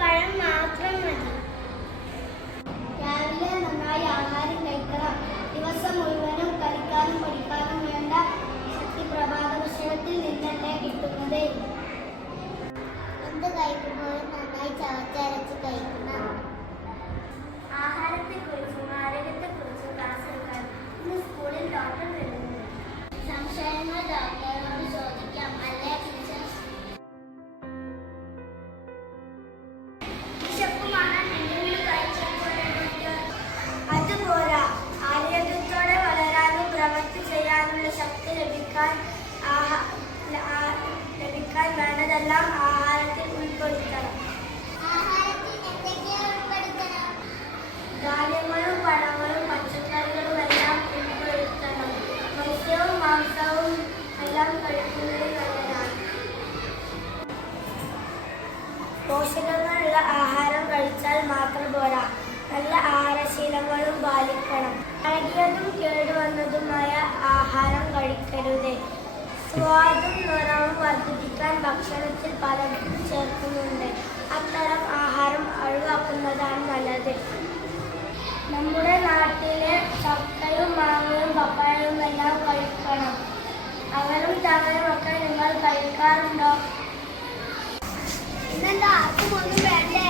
para a. പ്രവൃത്തി ശക്തി ലഭിക്കാൻ ലഭിക്കാൻ വേണ്ടതെല്ലാം ആഹാരത്തിൽ ഉൾപ്പെടുത്തണം. ധാന്യങ്ങളും പഴങ്ങളും പച്ചക്കറികളും എല്ലാം ഉൾപ്പെടുത്തണം. മത്സ്യവും മാംസവും എല്ലാം കഴിക്കുന്നത് നല്ലതാണ്. പോഷകങ്ങളുള്ള ആഹാരം കഴിച്ചാൽ മാത്രം പോരാ. നല്ല ആഹാരശീലങ്ങളും പാലിക്കണം. കഴിക്കരുത് സ്വാദും നിറവും വർദ്ധിപ്പിക്കാൻ ഭക്ഷണത്തിൽ പലതും ചേർക്കുന്നുണ്ട്. അത്തരം ആഹാരം ഒഴിവാക്കുന്നതാണ് നല്ലത്. നമ്മുടെ നാട്ടിലെ ചക്കയും മാങ്ങയും പപ്പായയും എല്ലാം കഴിക്കണം. അവരും തവരും ഒക്കെ നിങ്ങൾ കഴിക്കാറുണ്ടോ? ഇന്നെന്താ ആർക്കും ഒന്നും വേണ്ടേ?